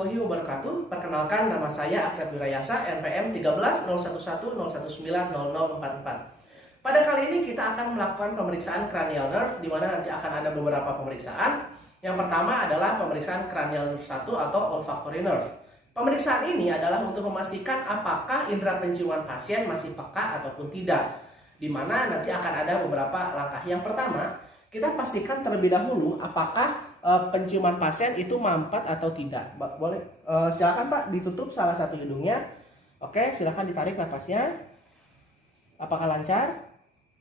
warahmatullahi wabarakatuh. Perkenalkan, nama saya Aksep Wirayasa, NPM 130111000044. Pada kali ini kita akan melakukan pemeriksaan cranial nerve, di mana nanti akan ada beberapa pemeriksaan. Yang pertama adalah pemeriksaan cranial nerve 1 atau olfactory nerve. Pemeriksaan ini adalah untuk memastikan apakah indera penciuman pasien masih peka ataupun tidak, di mana nanti akan ada beberapa langkah. Yang pertama, kita pastikan terlebih dahulu apakah penciuman pasien itu mampat atau tidak. Boleh, silakan Pak ditutup salah satu hidungnya. Oke, silakan ditarik napasnya. Apakah lancar?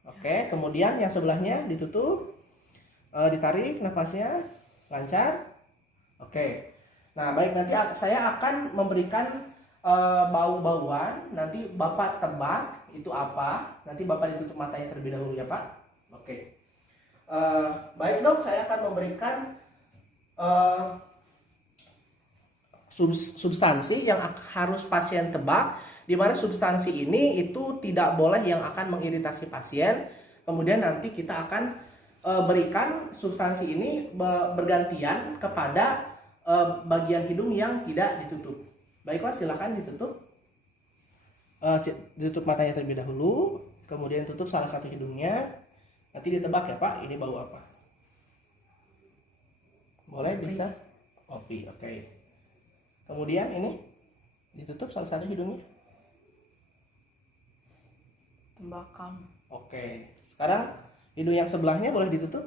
Oke, kemudian yang sebelahnya ditutup, ditarik napasnya, lancar. Oke. Nah, baik, nanti saya akan memberikan bau-bauan. Nanti Bapak tebak itu apa. Nanti Bapak ditutup matanya terlebih dahulu ya Pak. Oke. Baik dok, saya akan memberikan substansi yang harus pasien tebak, di mana substansi ini itu tidak boleh yang akan mengiritasi pasien. Kemudian nanti kita akan berikan substansi ini bergantian kepada bagian hidung yang tidak ditutup. Baik Pak, silakan ditutup. Ditutup matanya terlebih dahulu, kemudian tutup salah satu hidungnya. Nanti ditebak ya Pak, ini bau apa? Boleh, bisa? Kopi, oke. Kemudian ini ditutup salah satu hidungnya. Tembakau. Oke. Sekarang hidung yang sebelahnya boleh ditutup.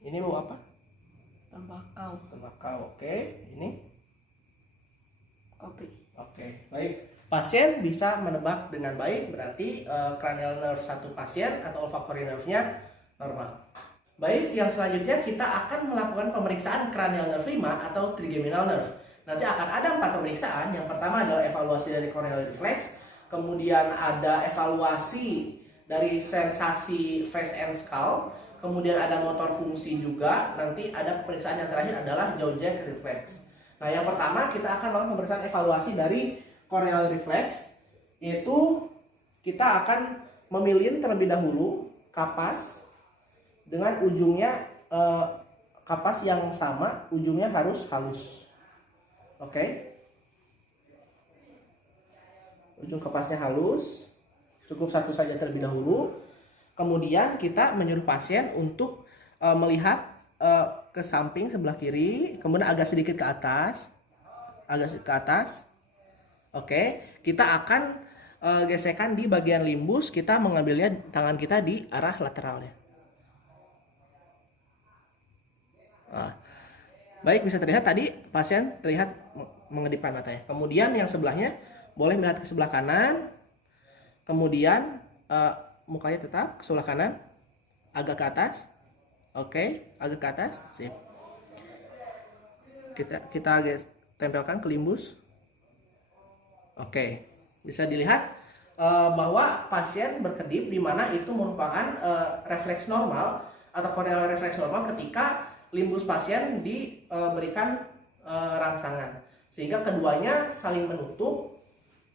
Ini bau apa? Tembakau. Tembakau, oke. Ini? Kopi. Oke, baik. Pasien bisa menebak dengan baik, berarti cranial nerve 1 pasien atau olfactory nerve-nya normal. Baik, yang selanjutnya kita akan melakukan pemeriksaan cranial nerve 5 atau trigeminal nerve. Nanti akan ada 4 pemeriksaan. Yang pertama adalah evaluasi dari corneal reflex, kemudian ada evaluasi dari sensasi face and skull, kemudian ada motor fungsi juga, nanti ada pemeriksaan yang terakhir adalah jaw jack reflex. Nah, yang pertama kita akan melakukan pemeriksaan evaluasi dari corneal reflex, yaitu kita akan memilih terlebih dahulu kapas dengan ujungnya kapas yang sama, ujungnya harus halus. Oke. Ujung kapasnya halus, cukup satu saja terlebih dahulu. Kemudian kita menyuruh pasien untuk melihat ke samping sebelah kiri, kemudian agak sedikit ke atas, Oke, kita akan gesekan di bagian limbus. Kita mengambilnya tangan kita di arah lateralnya. Nah, baik, bisa terlihat tadi pasien terlihat mengedipkan matanya. Kemudian yang sebelahnya boleh melihat ke sebelah kanan. Kemudian mukanya tetap ke sebelah kanan, agak ke atas. Oke, agak ke atas. Sip. Kita tempelkan ke limbus. Oke, bisa dilihat bahwa pasien berkedip, di mana itu merupakan refleks normal atau corneal refleks normal ketika limbus pasien diberikan rangsangan, sehingga keduanya saling menutup.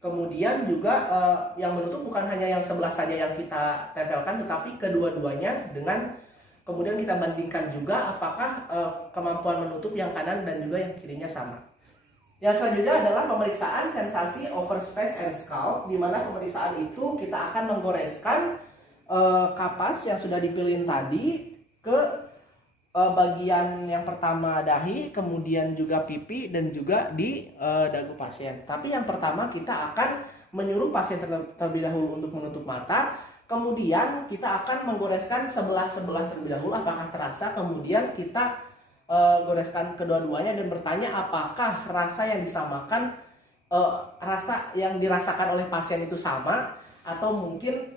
Kemudian juga yang menutup bukan hanya yang sebelah saja yang kita tempelkan, tetapi kedua-duanya, dengan kemudian kita bandingkan juga apakah kemampuan menutup yang kanan dan juga yang kirinya sama. Yang selanjutnya adalah pemeriksaan sensasi over space and skull, di mana pemeriksaan itu kita akan menggoreskan kapas yang sudah dipilih tadi ke bagian yang pertama dahi, kemudian juga pipi dan juga di dagu pasien. Tapi yang pertama kita akan menyuruh pasien terlebih dahulu untuk menutup mata, kemudian kita akan menggoreskan sebelah-sebelah terlebih dahulu apakah terasa, kemudian kita goreskan kedua-duanya dan bertanya apakah rasa yang disamakan, rasa yang dirasakan oleh pasien itu sama atau mungkin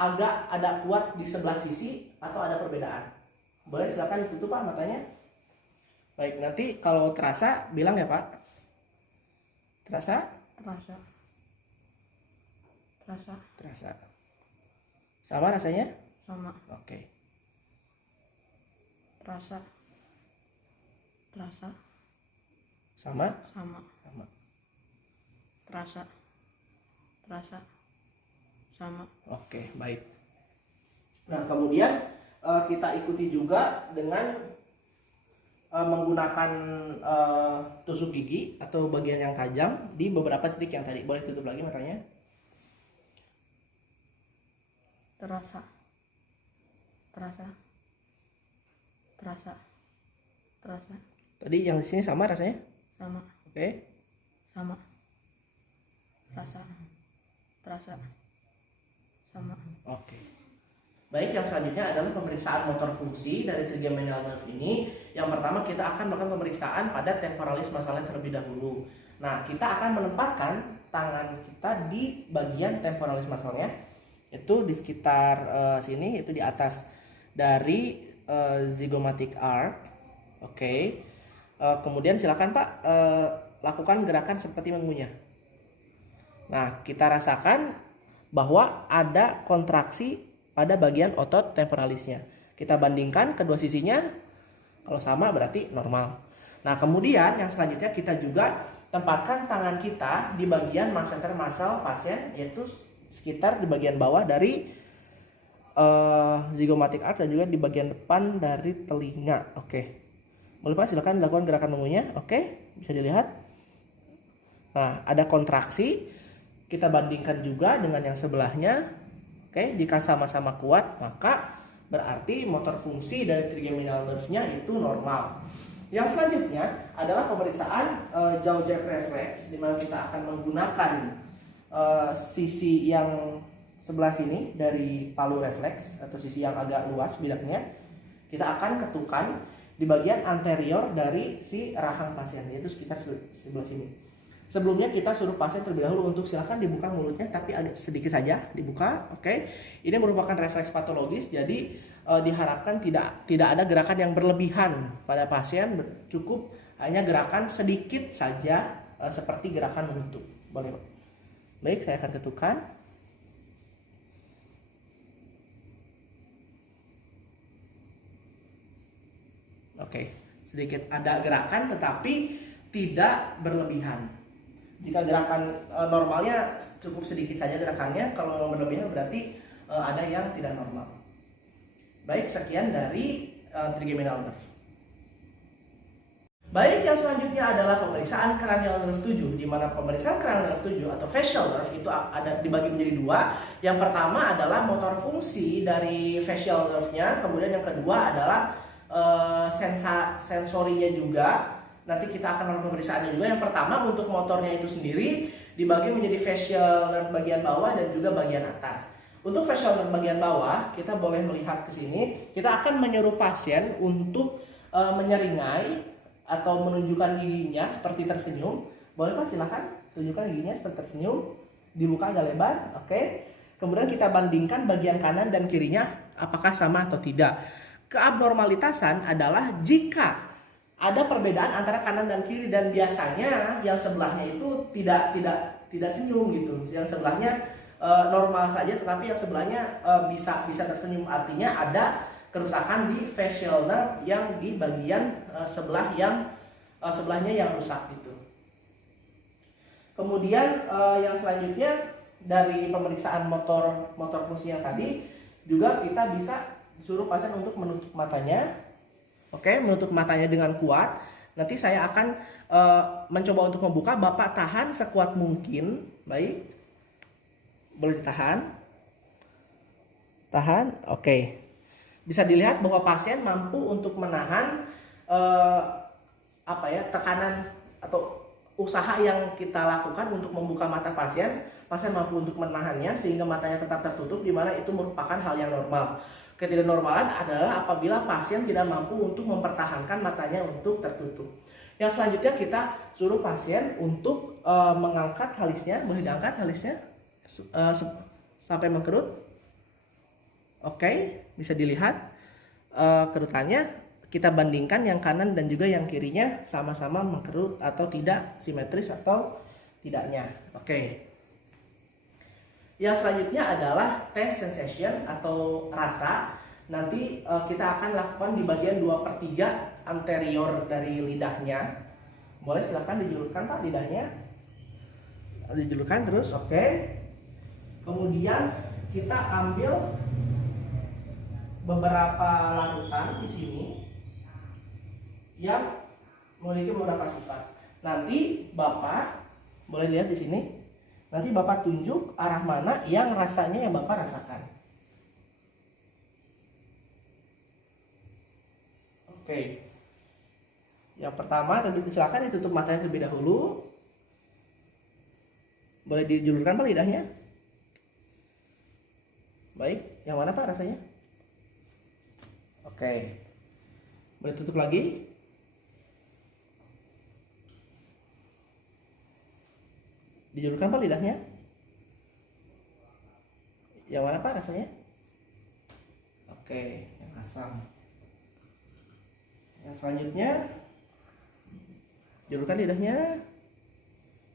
agak ada kuat di sebelah sisi atau ada perbedaan. Boleh, silakan ditutup Pak matanya. Baik, nanti kalau terasa bilang ya Pak. Terasa? Terasa. Sama rasanya? Sama. Oke. Terasa. Sama? Sama. Terasa. Sama. Oke, baik. Nah, kemudian kita ikuti juga dengan menggunakan tusuk gigi atau bagian yang tajam di beberapa titik yang tadi. Boleh tutup lagi matanya. Terasa. Terasa. Terasa. Terasa. Tadi yang di sini sama rasanya? Sama. Oke. Sama. Terasa. Terasa. Sama. Oke. Baik, yang selanjutnya adalah pemeriksaan motor fungsi dari trigeminal nerve ini. Yang pertama kita akan melakukan pemeriksaan pada temporalis masalah terlebih dahulu. Nah, kita akan menempatkan tangan kita di bagian temporalis masalnya, itu di sekitar sini, itu di atas dari zygomatic arc. Oke. Kemudian silakan Pak lakukan gerakan seperti mengunyah. Nah, kita rasakan bahwa ada kontraksi pada bagian otot temporalisnya. Kita bandingkan kedua sisinya, kalau sama berarti normal. Nah, kemudian yang selanjutnya kita juga tempatkan tangan kita di bagian masseter muscle pasien, yaitu sekitar di bagian bawah dari zygomatic arch dan juga di bagian depan dari telinga. Oke. Boleh Pak, silakan dilakukan gerakan mengunyah. Oke, bisa dilihat. Nah, ada kontraksi. Kita bandingkan juga dengan yang sebelahnya. Oke, jika sama-sama kuat, maka berarti motor fungsi dari trigeminal nerve-nya itu normal. Yang selanjutnya adalah pemeriksaan jaw jack reflex, di mana kita akan menggunakan sisi yang sebelah sini dari palu refleks atau sisi yang agak luas bidaknya. Kita akan ketukan di bagian anterior dari si rahang pasien, yaitu sekitar sebelah sini. Sebelumnya kita suruh pasien terlebih dahulu untuk silakan dibuka mulutnya, tapi agak sedikit saja dibuka. Oke. Ini merupakan refleks patologis, jadi diharapkan tidak ada gerakan yang berlebihan pada pasien, cukup hanya gerakan sedikit saja seperti gerakan menutup. Boleh Pak? Baik, saya akan ketukan. Oke, sedikit ada gerakan tetapi tidak berlebihan. Jika gerakan normalnya cukup sedikit saja gerakannya, kalau yang berlebihan berarti ada yang tidak normal. Baik, sekian dari trigeminal nerve. Baik, yang selanjutnya adalah pemeriksaan cranial nerve 7, di mana pemeriksaan cranial nerve 7 atau facial nerve itu ada dibagi menjadi dua. Yang pertama adalah motor fungsi dari facial nerve-nya, kemudian yang kedua adalah sensorinya juga. Nanti kita akan melakukan pemeriksaannya juga. Yang pertama untuk motornya itu sendiri dibagi menjadi facial nerve bagian bawah dan juga bagian atas. Untuk facial nerve bagian bawah, kita boleh melihat ke sini. Kita akan menyuruh pasien untuk menyeringai atau menunjukkan giginya seperti tersenyum. Boleh Pak, silakan tunjukkan giginya seperti tersenyum, dibuka agak lebar. Oke. Kemudian kita bandingkan bagian kanan dan kirinya apakah sama atau tidak. Keabnormalitasan adalah jika ada perbedaan antara kanan dan kiri, dan biasanya yang sebelahnya itu tidak senyum gitu. Yang sebelahnya normal saja, tetapi yang sebelahnya bisa tersenyum. Artinya ada kerusakan di facial nerve yang di bagian sebelahnya yang rusak gitu. Kemudian yang selanjutnya dari pemeriksaan motor fungsi yang tadi juga kita bisa suruh pasien untuk menutup matanya. Oke, menutup matanya dengan kuat. Nanti saya akan mencoba untuk membuka. Bapak tahan sekuat mungkin. Baik. Boleh ditahan. Tahan. Oke. Bisa dilihat bahwa pasien mampu untuk menahan tekanan atau usaha yang kita lakukan untuk membuka mata pasien. Pasien mampu untuk menahannya sehingga matanya tetap tertutup, di mana itu merupakan hal yang normal. Ketidaknormalan adalah apabila pasien tidak mampu untuk mempertahankan matanya untuk tertutup. Yang selanjutnya kita suruh pasien untuk mengangkat alisnya. Boleh diangkat alisnya sampai mengkerut. Oke, bisa dilihat kerutannya. Kita bandingkan yang kanan dan juga yang kirinya sama-sama mengkerut atau tidak, simetris atau tidaknya. Oke. Yang selanjutnya adalah taste sensation atau rasa. Nanti kita akan lakukan di bagian 2/3 anterior dari lidahnya. Boleh silakan dijulurkan Pak lidahnya. Dijulurkan terus, oke. Kemudian kita ambil beberapa larutan di sini. yang memiliki beberapa sifat. Nanti Bapak boleh lihat di sini. Nanti Bapak tunjuk arah mana yang rasanya yang Bapak rasakan. Oke. Yang pertama, silakan ditutup matanya terlebih dahulu. Boleh dijulurkan Pak lidahnya. Baik, yang mana Pak rasanya? Oke. Boleh tutup lagi. Dijulurkan Pak lidahnya. Yang mana Pak rasanya? Oke, yang asam. Yang selanjutnya, julurkan lidahnya.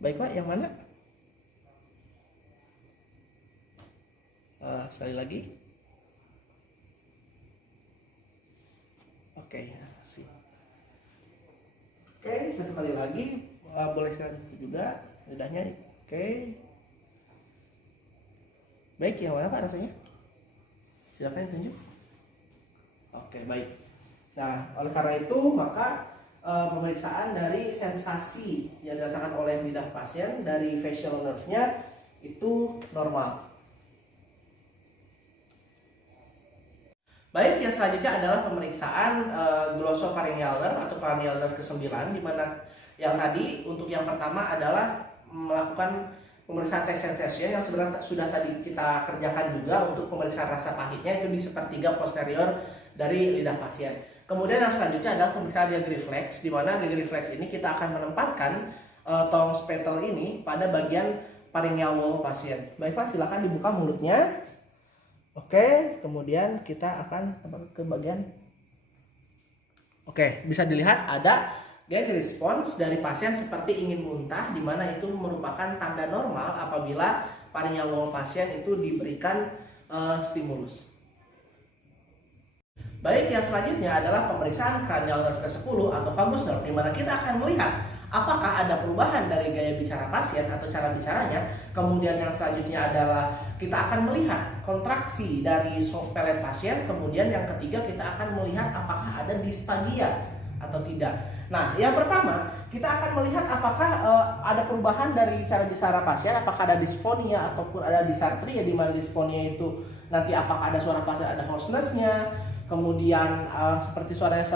Baik Pak, yang mana? Sekali lagi. Oke, sip. Oke, satu kali lagi. Boleh selanjutnya juga lidahnya. Oke. Baik, yang mana Pak rasanya? Silakan tunjuk. Oke, baik. Nah, oleh karena itu maka pemeriksaan dari sensasi yang dirasakan oleh lidah pasien dari facial nerve-nya itu normal. Baik, yang selanjutnya adalah pemeriksaan glossopharyngeal nerve atau cranial nerve ke-9, di mana yang tadi untuk yang pertama adalah melakukan pemeriksaan tes sensation yang sebenarnya sudah tadi kita kerjakan juga untuk pemeriksaan rasa pahitnya itu di sepertiga posterior dari lidah pasien. Kemudian yang selanjutnya adalah pemeriksaan gag reflex, di mana gag reflex ini kita akan menempatkan tong spatel ini pada bagian pharyngeal wall pasien. Baik Pak, silakan dibuka mulutnya. Oke, kemudian kita akan ke bagian. Oke, bisa dilihat ada gag response dari pasien seperti ingin muntah, di mana itu merupakan tanda normal apabila pharyngeal wall pasien itu diberikan stimulus. Baik, yang selanjutnya adalah pemeriksaan cranial nerve ke-10 atau vagus nerve, di mana kita akan melihat apakah ada perubahan dari gaya bicara pasien atau cara bicaranya. Kemudian yang selanjutnya adalah kita akan melihat kontraksi dari soft palate pasien. Kemudian yang ketiga kita akan melihat apakah ada disfagia atau tidak. Nah, yang pertama kita akan melihat apakah ada perubahan dari cara bicara pasien, apakah ada dysphonia ataupun ada dysarthria, di mana dysphonia itu nanti apakah ada suara pasien ada hoarseness-nya, kemudian seperti suaranya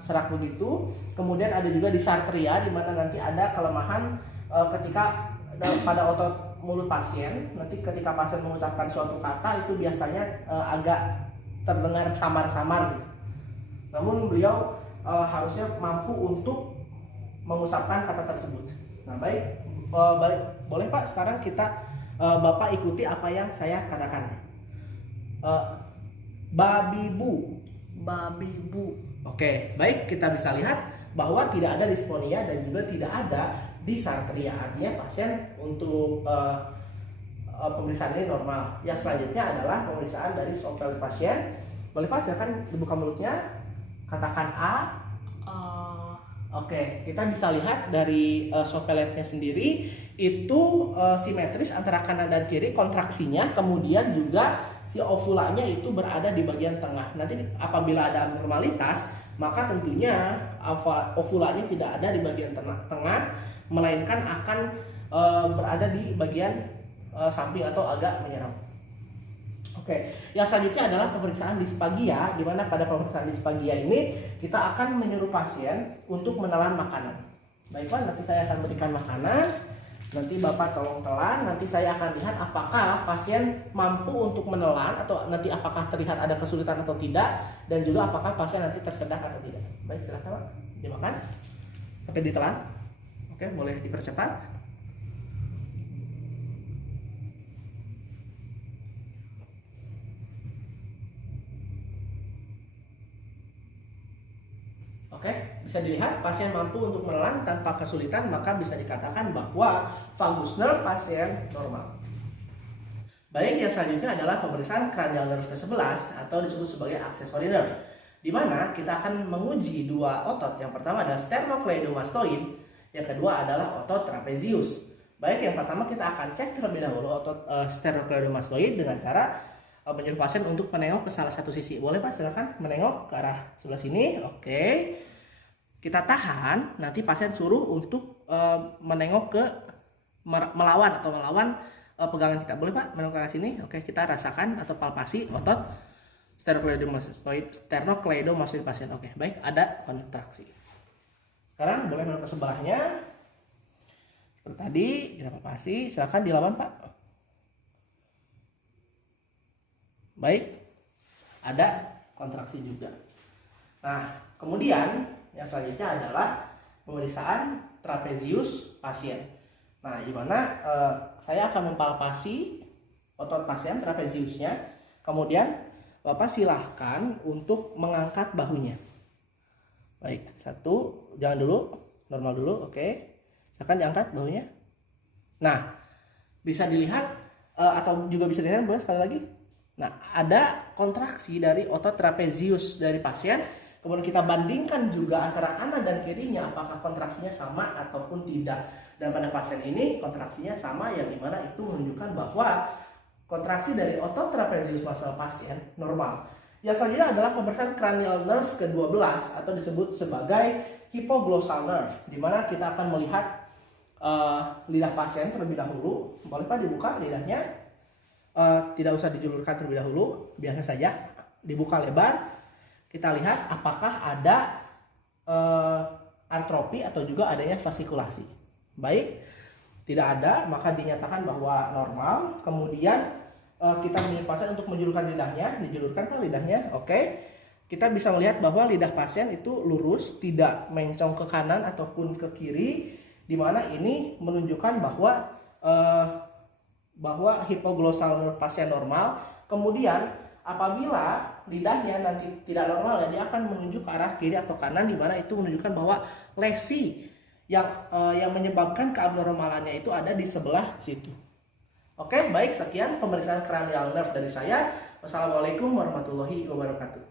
serak begitu. Kemudian ada juga dysarthria, di mana nanti ada kelemahan ketika pada otot mulut pasien. Nanti ketika pasien mengucapkan suatu kata itu biasanya agak terdengar samar-samar gitu. Namun beliau harusnya mampu untuk mengucapkan kata tersebut. Nah, baik, boleh Pak sekarang kita Bapak ikuti apa yang saya katakan. Babi bu. Oke, baik, kita bisa lihat bahwa tidak ada dysphonia dan juga tidak ada dysarthria. Artinya pasien untuk pemeriksaan ini normal. Yang selanjutnya adalah pemeriksaan dari soft palate pasien. Boleh Pak silakan dibuka mulutnya. Katakan A. Oke, kita bisa lihat dari soft palate-nya sendiri itu simetris antara kanan dan kiri kontraksinya, kemudian juga si ovulanya itu berada di bagian tengah. Nanti apabila ada abnormalitas, maka tentunya ovulanya tidak ada di bagian tengah, melainkan akan berada di bagian samping atau agak menyerang. Oke, yang selanjutnya adalah pemeriksaan disfagia, di mana pada pemeriksaan disfagia ini kita akan menyuruh pasien untuk menelan makanan. Baik Pak, nanti saya akan berikan makanan. Nanti Bapak tolong telan, nanti saya akan lihat apakah pasien mampu untuk menelan atau nanti apakah terlihat ada kesulitan atau tidak, dan juga apakah pasien nanti tersedak atau tidak. Baik, silakan Pak, dimakan sampai ditelan. Oke, boleh dipercepat. Oke, bisa dilihat pasien mampu untuk menelan tanpa kesulitan, maka bisa dikatakan bahwa vagus nerve pasien normal. Baik, yang selanjutnya adalah pemeriksaan cranial nerve ke-11 atau disebut sebagai accessory nerve, di mana kita akan menguji dua otot. Yang pertama adalah sternocleidomastoid, yang kedua adalah otot trapezius. Baik, yang pertama kita akan cek terlebih dahulu otot sternocleidomastoid dengan cara menyuruh pasien untuk menengok ke salah satu sisi. Boleh Pak, silakan menengok ke arah sebelah sini. Oke. kita tahan, nanti pasien suruh untuk menengok ke melawan pegangan kita. Boleh Pak menengok ke arah sini? Oke, kita rasakan atau palpasi otot sternocleidomastoid pasien. Oke, baik, ada kontraksi. Sekarang boleh menengok ke sebelahnya. Seperti tadi kita palpasi, silakan dilawan Pak. Baik, ada kontraksi juga. Nah, kemudian yang selanjutnya adalah pemeriksaan trapezius pasien. Nah, di mana saya akan mempalpasi otot pasien trapeziusnya. Kemudian Bapak silahkan untuk mengangkat bahunya. Baik, satu, jangan dulu, normal dulu, oke. Silahkan diangkat bahunya. Nah, bisa dilihat atau juga bisa dilihat, boleh sekali lagi. Nah, ada kontraksi dari otot trapezius dari pasien. Kemudian kita bandingkan juga antara kanan dan kirinya, apakah kontraksinya sama ataupun tidak. Dan pada pasien ini kontraksinya sama, yang dimana itu menunjukkan bahwa kontraksi dari otot trapezius muscle pasien normal. Yang selanjutnya adalah pemeriksaan cranial nerve ke-12 atau disebut sebagai hypoglossal nerve, dimana kita akan melihat lidah pasien terlebih dahulu. Boleh Pak dibuka lidahnya, tidak usah dijulurkan terlebih dahulu, biasa saja dibuka lebar. Kita lihat apakah ada antropi atau juga adanya fasikulasi. Baik, tidak ada, maka dinyatakan bahwa normal. Kemudian kita minta pasien untuk menjulurkan lidahnya, dijulurkan Pak lidahnya. Oke, kita bisa melihat bahwa lidah pasien itu lurus, tidak mencong ke kanan ataupun ke kiri, di mana ini menunjukkan bahwa hypoglossal pasien normal. Kemudian apabila lidahnya nanti tidak normal, ya, dia akan menunjuk ke arah kiri atau kanan, di mana itu menunjukkan bahwa lesi yang menyebabkan keabnormalannya itu ada di sebelah situ. Oke, baik, sekian pemeriksaan cranial nerve dari saya. Wassalamualaikum warahmatullahi wabarakatuh.